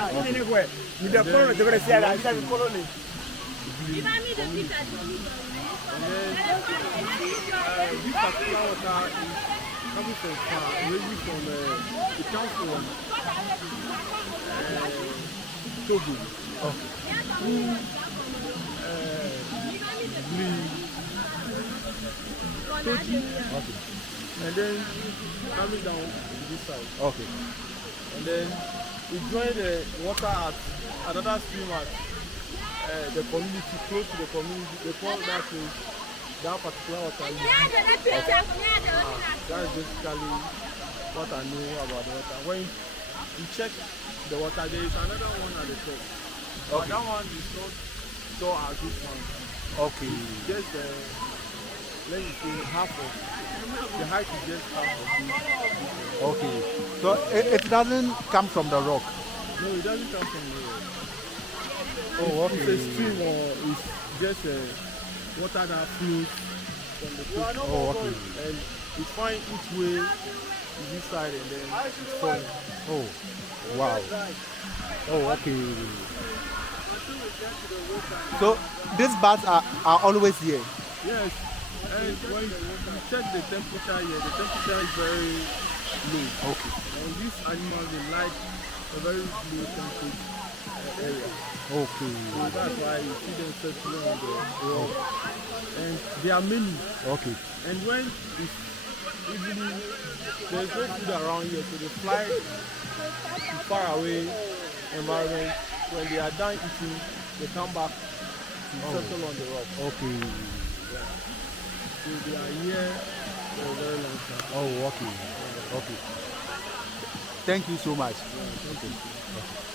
This particular water is coming from far, ranging from the council of Togo. Through Togi, and then coming down to this side. Okay. And then we join the water at another stream at the community, close to the community. They call that place, that particular water. That's basically what I know about the water. When you check the water, there is another one at the top. But that one is not so as this one. Okay. Just let me say half of the height is just half of this. Okay. So it doesn't come from the rock. No, it doesn't come from the rock. Oh, okay. It's a stream or it's just water that flows from the top. Oh, okay. And you find each way to this side and then it's falling. Oh, wow. Oh, okay. So these bats are always here? Yes. And when you check the temperature here, the temperature is very low. Okay. And these animals, they like a very low temperature area. Okay. So that's why you see them settling on the rock. And there are many. Okay. And when it's evening, there's no food around here, so they fly to far away environment. When they are done eating, they come back to settle on the rock. Okay. Yeah. So they are here for a very long time. Oh, okay. Okay. Thank you so much. Yeah, thank you. Okay.